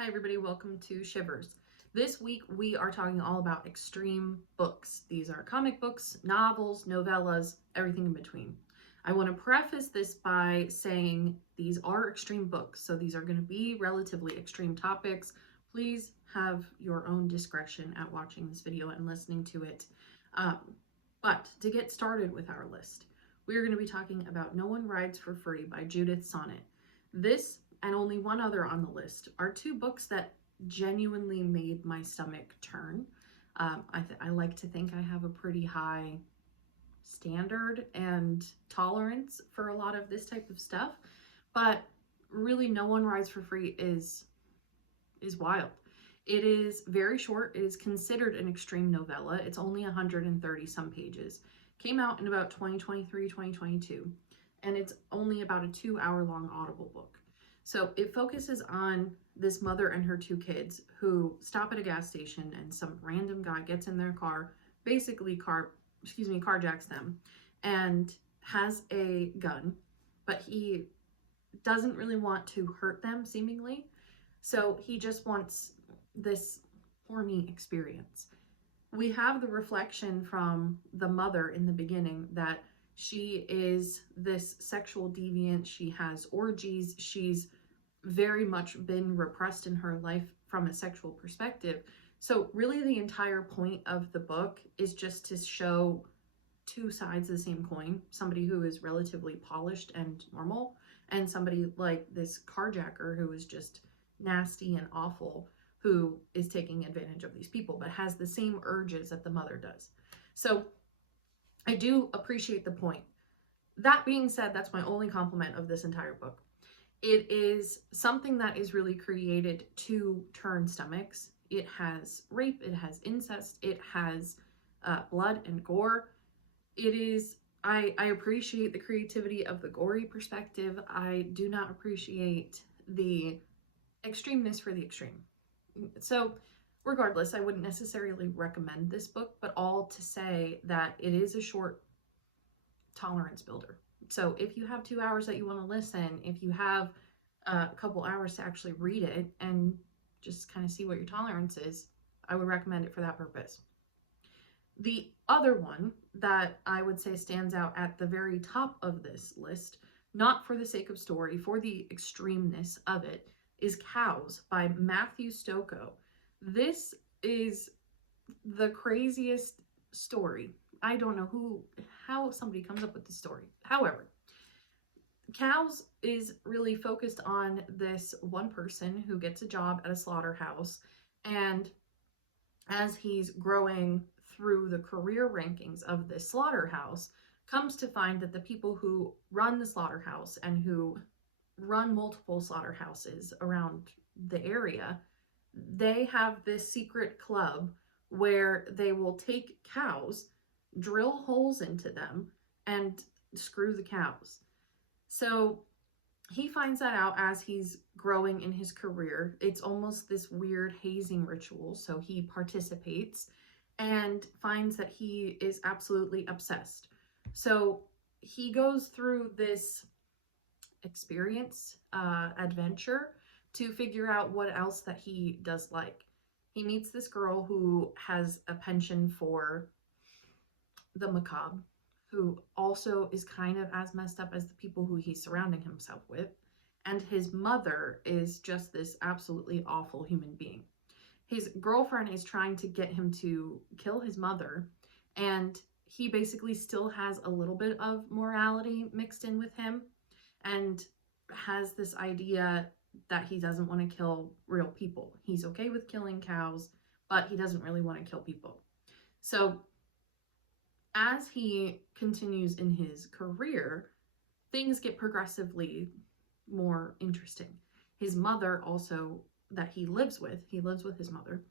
Hi everybody, welcome to Shivers. This week we are talking all about extreme books. These are comic books, novels, novellas, everything in between. I want to preface this by saying these are extreme books, so these are going to be relatively extreme topics. Please have your own discretion at watching this video and listening to it. But to get started with our list, we are going to be talking about No One Rides for Free by Judith Sonnet. This and only one other on the list are two books that genuinely made my stomach turn. I like to think I have a pretty high standard and tolerance for a lot of this type of stuff, but really No One Rides for Free is wild. It is very short. It is considered an extreme novella. It's only 130 some pages. Came out in about 2023, 2022, and it's only about a 2-hour long Audible book. So it focuses on this mother and her two kids who stop at a gas station and some random guy gets in their car, basically carjacks them and has a gun, but he doesn't really want to hurt them seemingly. So he just wants this horny experience. We have the reflection from the mother in the beginning that she is this sexual deviant. She has orgies. She's very much been repressed in her life from a sexual perspective. So really the entire point of the book is just to show two sides of the same coin. Somebody who is relatively polished and normal, and somebody like this carjacker who is just nasty and awful, who is taking advantage of these people, but has the same urges that the mother does. So I do appreciate the point. That being said, that's my only compliment of this entire book. It is something that is really created to turn stomachs. It has rape, it has incest, it has blood and gore. It is, I appreciate the creativity of the gory perspective. I do not appreciate the extremeness for the extreme. So regardless, I wouldn't necessarily recommend this book, but all to say that it is a short tolerance builder. So if you have 2 hours that you want to listen, if you have a couple hours to actually read it and just kind of see what your tolerance is, I would recommend it for that purpose. The other one that I would say stands out at the very top of this list, not for the sake of story, for the extremeness of it, is Cows by Matthew Stokoe. This is the craziest story. I don't know how somebody comes up with this story. However, Cows is really focused on this one person who gets a job at a slaughterhouse, and as he's growing through the career rankings of this slaughterhouse, comes to find that the people who run the slaughterhouse and who run multiple slaughterhouses around the area, they have this secret club where they will take cows, drill holes into them, and screw the cows. So he finds that out as he's growing in his career. It's almost this weird hazing ritual. So he participates and finds that he is absolutely obsessed. So he goes through this experience, adventure, to figure out what else that he does like. He meets this girl who has a penchant for the macabre, who also is kind of as messed up as the people who he's surrounding himself with. And his mother is just this absolutely awful human being. His girlfriend is trying to get him to kill his mother, and he basically still has a little bit of morality mixed in with him and has this idea that he doesn't want to kill real people. He's okay with killing cows, but he doesn't really want to kill people. So as he continues in his career, things get progressively more interesting. His mother also, that he lives with his mother,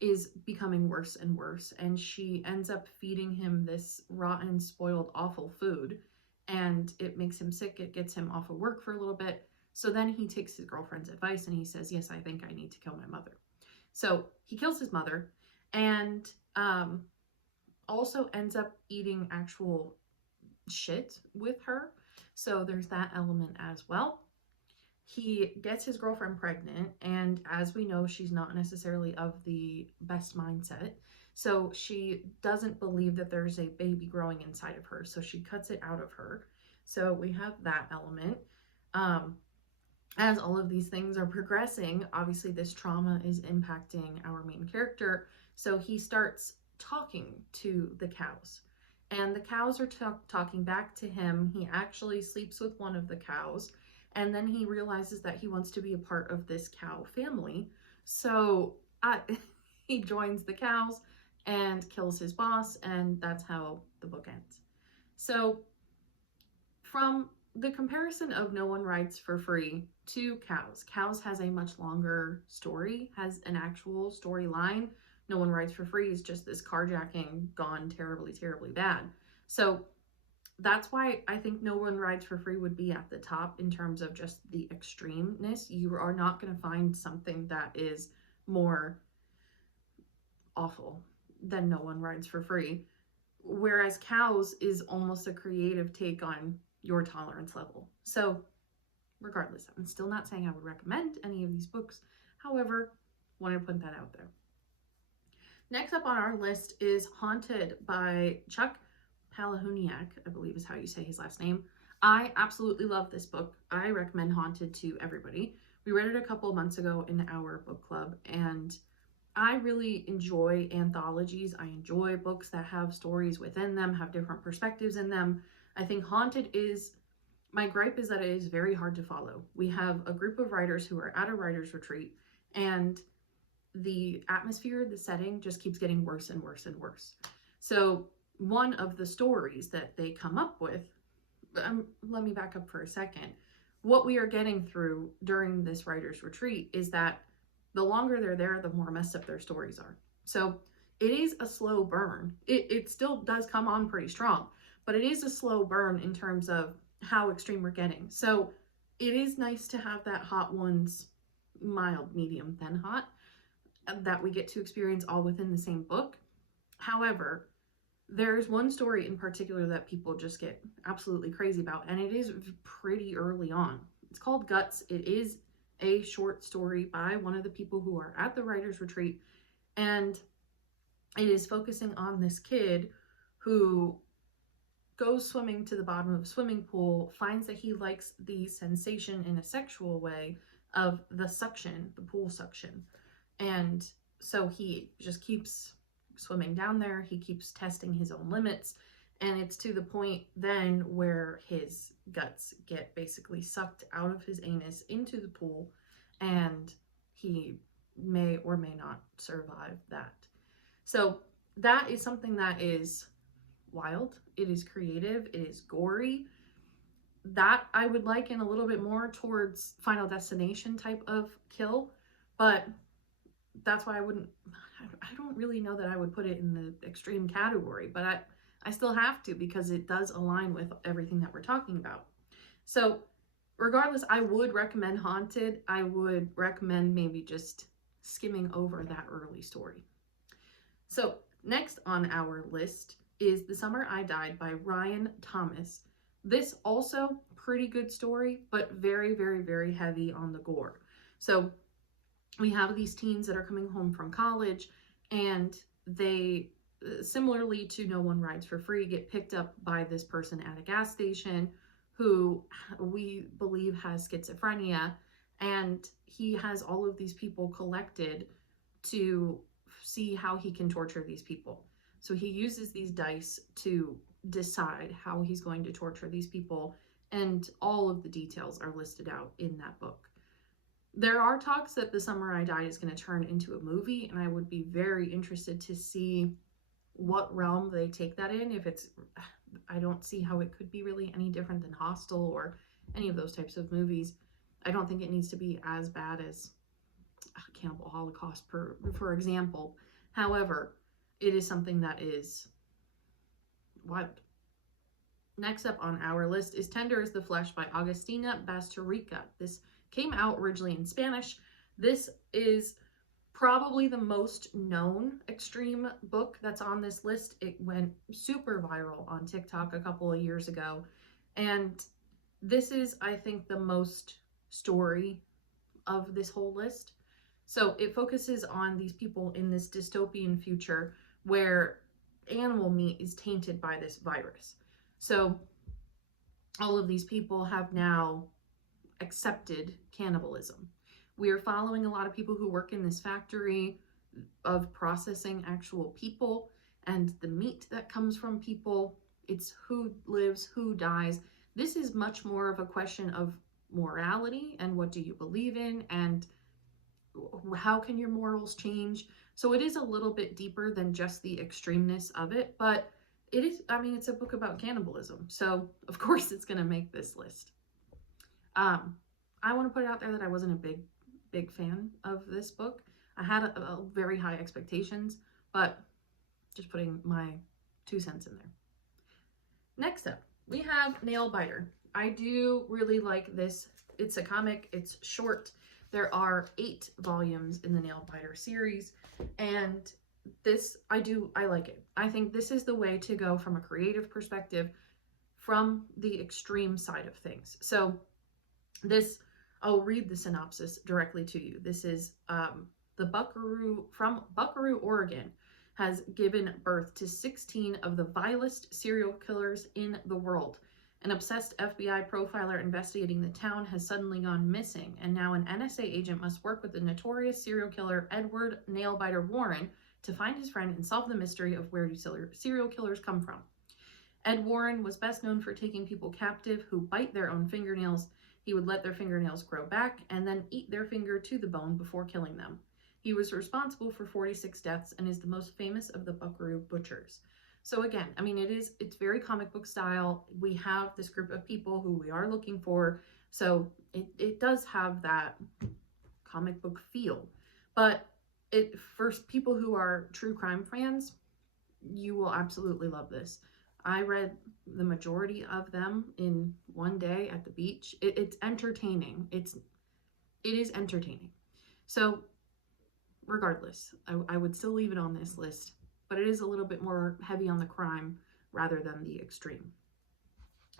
is becoming worse and worse, and she ends up feeding him this rotten, spoiled, awful food, and it makes him sick. It gets him off of work for a little bit. So then he takes his girlfriend's advice and he says, yes, I think I need to kill my mother. So he kills his mother, and also ends up eating actual shit with her. So there's that element as well. he gets his girlfriend pregnant, and as we know, she's not necessarily of the best mindset. So she doesn't believe that there's a baby growing inside of her, so she cuts it out of her. So we have that element. Um, as all of these things are progressing, obviously this trauma is impacting our main character. So he starts talking to the cows. And the cows are talking back to him. He actually sleeps with one of the cows. And then he realizes that he wants to be a part of this cow family. So he joins the cows and kills his boss. And that's how the book ends. So from the comparison of No One Writes for Free to Cows, Cows has a much longer story, has an actual storyline. No One Writes for Free is just this carjacking gone terribly, terribly bad. So that's why I think No One Rides for Free would be at the top in terms of just the extremeness. You are not going to find something that is more awful than No One Rides for Free. Whereas Cows is almost a creative take on your tolerance level. So regardless, I'm still not saying I would recommend any of these books. However, wanted to put that out there. Next up on our list is Haunted by Chuck Palahniuk, I believe is how you say his last name. I absolutely love this book. I recommend Haunted to everybody. We read it a couple of months ago in our book club, and I really enjoy anthologies. I enjoy books that have stories within them, have different perspectives in them. I think Haunted is, my gripe is that it is very hard to follow. We have a group of writers who are at a writer's retreat, and the atmosphere, the setting just keeps getting worse and worse and worse. So one of the stories that they come up with, let me back up for a second. What we are getting through during this writer's retreat is that the longer they're there, the more messed up their stories are. So it is a slow burn. It still does come on pretty strong, but it is a slow burn in terms of how extreme we're getting. So it is nice to have that hot ones, mild, medium, then hot, that we get to experience all within the same book. However, there's one story in particular that people just get absolutely crazy about, and it is pretty early on. It's called Guts. It is a short story by one of the people who are at the writer's retreat, and it is focusing on this kid who goes swimming to the bottom of a swimming pool, finds that he likes the sensation in a sexual way of the suction, the pool suction. And so he just keeps swimming down there. He keeps testing his own limits. And it's to the point then where his guts get basically sucked out of his anus into the pool, and he may or may not survive that. So that is something that is wild. It is creative. It is gory. That I would liken a little bit more towards Final Destination type of kill, but that's why I don't really know that I would put it in the extreme category, but I still have to, because it does align with everything that we're talking about. So regardless, I would recommend Haunted. I would recommend maybe just skimming over that early story. So next on our list is The Summer I Died by Ryan Thomas. This also pretty good story, but very, very, very heavy on the gore. So we have these teens that are coming home from college, and they, similarly to No One Rides for Free, get picked up by this person at a gas station who we believe has schizophrenia, and he has all of these people collected to see how he can torture these people. So he uses these dice to decide how he's going to torture these people, and all of the details are listed out in that book. There are talks that The Summer I Died is going to turn into a movie, and I would be very interested to see what realm they take that in. If it's, I don't see how it could be really any different than Hostel or any of those types of movies. I don't think it needs to be as bad as Cannibal Holocaust, for example. However, it is something that is wild. Next up on our list is Tender as the Flesh by Agustina Bastarrica. This came out originally in Spanish. This is probably the most known extreme book that's on this list. It went super viral on TikTok a couple of years ago. And this is, I think, the most story of this whole list. So it focuses on these people in this dystopian future where animal meat is tainted by this virus. So all of these people have now accepted cannibalism. We are following a lot of people who work in this factory of processing actual people and the meat that comes from people. It's who lives, who dies. This is much more of a question of morality and what do you believe in and how can your morals change. So it is a little bit deeper than just the extremeness of it, but it is, I mean, it's a book about cannibalism, so of course it's going to make this list. I want to put it out there that I wasn't a big fan of this book. I had a very high expectations, but just putting my 2 cents in there. Next up, we have Nail Biter. I do really like this. It's a comic, it's short. There are 8 volumes in the Nail Biter series, and this, I like it. I think this is the way to go from a creative perspective, from the extreme side of things. So this, I'll read the synopsis directly to you. This is the Buckaroo, from Buckaroo, Oregon, has given birth to 16 of the vilest serial killers in the world. An obsessed FBI profiler investigating the town has suddenly gone missing, and now an NSA agent must work with the notorious serial killer Edward Nailbiter Warren to find his friend and solve the mystery of where do serial killers come from. Ed Warren was best known for taking people captive who bite their own fingernails. He would let their fingernails grow back and then eat their finger to the bone before killing them. He was responsible for 46 deaths and is the most famous of the Buckaroo Butchers. So again, I mean, it's very comic book style. We have this group of people who we are looking for. So it does have that comic book feel. But for people who are true crime fans, you will absolutely love this. I read the majority of them in one day at the beach. It's entertaining. It is entertaining. So regardless, I would still leave it on this list, but it is a little bit more heavy on the crime rather than the extreme.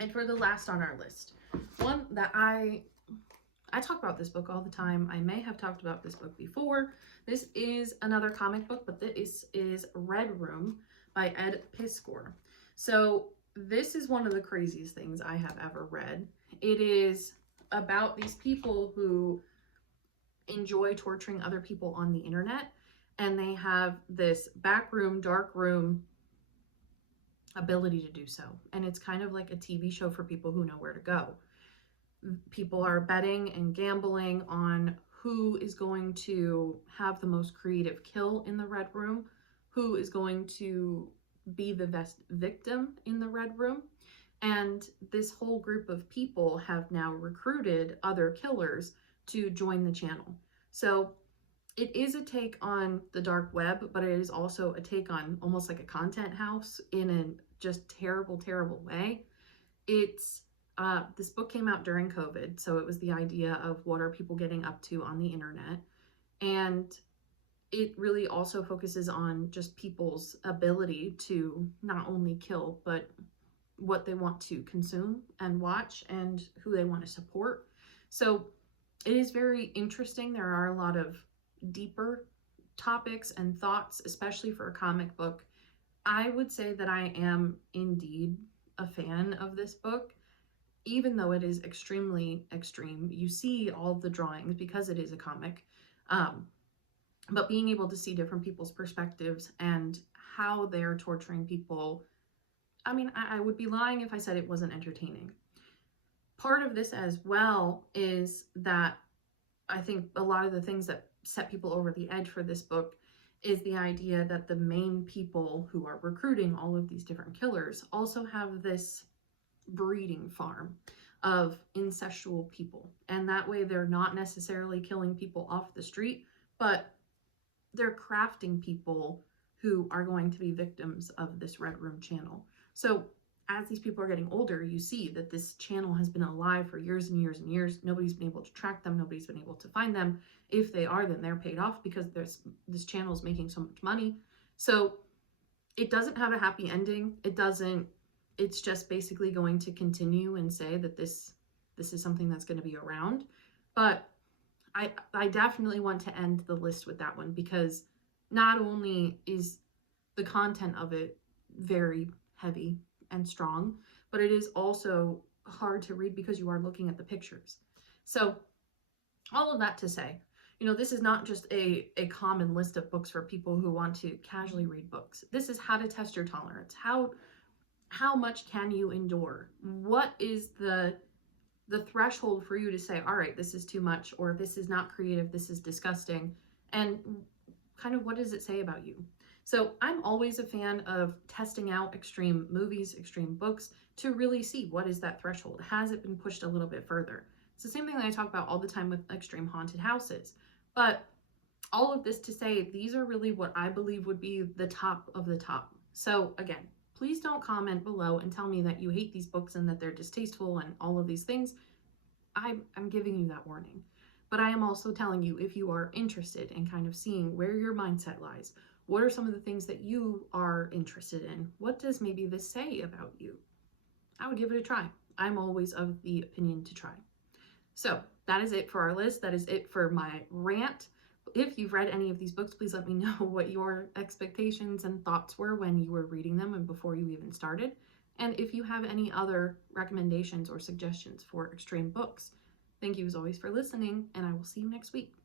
And for the last on our list, one that I talk about this book all the time. I may have talked about this book before. This is another comic book, but this is Red Room by Ed Piskor. So this is one of the craziest things I have ever read. It is about these people who enjoy torturing other people on the internet, and they have this back room, dark room ability to do so. And it's kind of like a TV show for people who know where to go. People are betting and gambling on who is going to have the most creative kill in the Red Room, who is going to be the best victim in the Red Room. And this whole group of people have now recruited other killers to join the channel. So it is a take on the dark web, but it is also a take on almost like a content house in a just terrible, terrible way. It's this book came out during COVID, so it was the idea of what are people getting up to on the internet. And it really also focuses on just people's ability to not only kill, but what they want to consume and watch and who they want to support. So it is very interesting. There are a lot of deeper topics and thoughts, especially for a comic book. I would say that I am indeed a fan of this book, even though it is extremely extreme. You see all of the drawings because it is a comic, but being able to see different people's perspectives and how they're torturing people, I mean, I would be lying if I said it wasn't entertaining. Part of this as well is that I think a lot of the things that set people over the edge for this book is the idea that the main people who are recruiting all of these different killers also have this breeding farm of incestual people. And that way they're not necessarily killing people off the street, but they're crafting people who are going to be victims of this Red Room channel. So as these people are getting older, you see that this channel has been alive for years and years and years. Nobody's been able to track them. Nobody's been able to find them. If they are, then they're paid off because this channel is making so much money. So it doesn't have a happy ending. It's just basically going to continue and say that this is something that's going to be around. But I definitely want to end the list with that one because not only is the content of it very heavy and strong, but it is also hard to read because you are looking at the pictures. So all of that to say, this is not just a common list of books for people who want to casually read books. This is how to test your tolerance. How much can you endure? What is the threshold for you to say, all right, this is too much, or this is not creative, this is disgusting, and kind of what does it say about you? So I'm always a fan of testing out extreme movies, extreme books, to really see what is that threshold. Has it been pushed a little bit further? It's the same thing that I talk about all the time with extreme haunted houses. But all of this to say, these are really what I believe would be the top of the top. So again, please don't comment below and tell me that you hate these books and that they're distasteful and all of these things. I'm giving you that warning. But I am also telling you, if you are interested in kind of seeing where your mindset lies, what are some of the things that you are interested in? What does maybe this say about you? I would give it a try. I'm always of the opinion to try. So that is it for our list. That is it for my rant. If you've read any of these books, please let me know what your expectations and thoughts were when you were reading them and before you even started. And if you have any other recommendations or suggestions for extreme books. Thank you as always for listening, and I will see you next week.